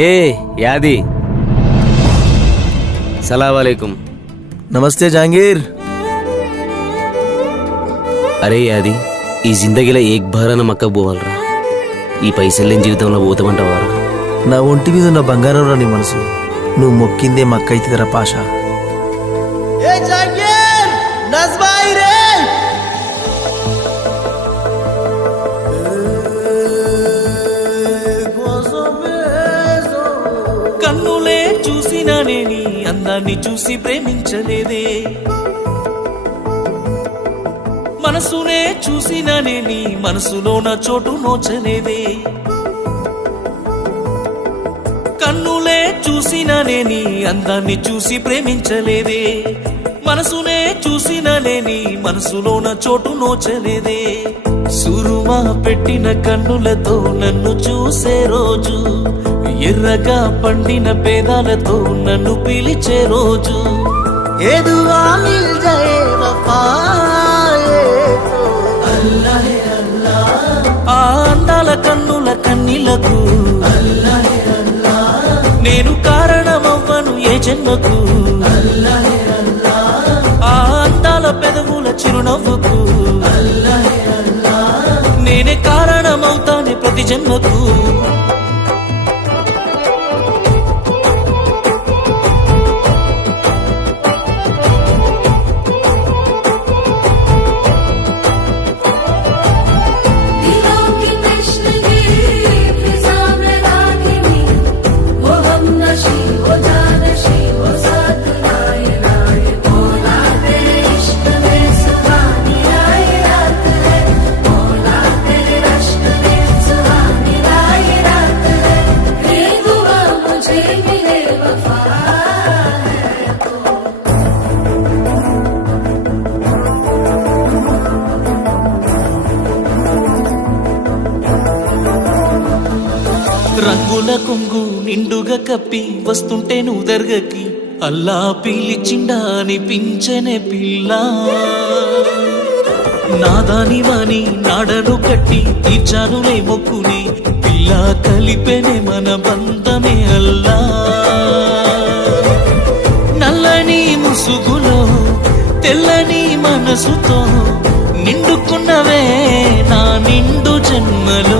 ఏ యాది సలాం వాలేకుం. నమస్తే జహాంగీర్. అరే యాది, ఈ జిందగీలో ఏక్ భారాన మక్కకు పోవాలరా. ఈ పైసలు లేని జీవితంలో పోతామంటావారా? నా ఒంటి మీద ఉన్న బంగారం రా నీ మనసు. నువ్వు మొక్కిందే మక్క అవుతుందిరా పాషా. కన్నులే చూసినానే నీ అందాన్ని చూసి ప్రేమించలేదే, మనసునే చూసినానే నీ మనసులో నా చోటు నోచలేదే. కన్నులే చూసినానే నీ అందాన్ని చూసి ప్రేమించలేదే, మనసునే చూసినానే నీ మనసులో నా చోటు నోచలేదే. సురుమా పెట్టిన కన్నులతో నన్ను చూసే రోజు, ఎర్రగా పండిన పేదాలతో నన్ను పిలిచే రోజు, ఆ అందాల కన్నుల కన్నీలకు నేను కారణమవ్వను ఏ జన్మకు, ఆ అందాల పెదవుల చిరునవ్వుకు నేనే కారణమవుతానే ప్రతి జన్మకు. రంగుల కొంగు నిండుగా కప్పి వస్తుంటే నువ్వు దర్గకి, అల్లా పిలిచిండా అనిపించనే పిల్ల. నాదాని వాని నాడను కట్టి తీర్చానులే మొక్కుని, పిల్ల కలిపెనే మన బంధమే అల్లా. నల్లని ముసుగులో తెల్లని మనసుతో నిండుకున్నవే నా నిండు జన్మలో.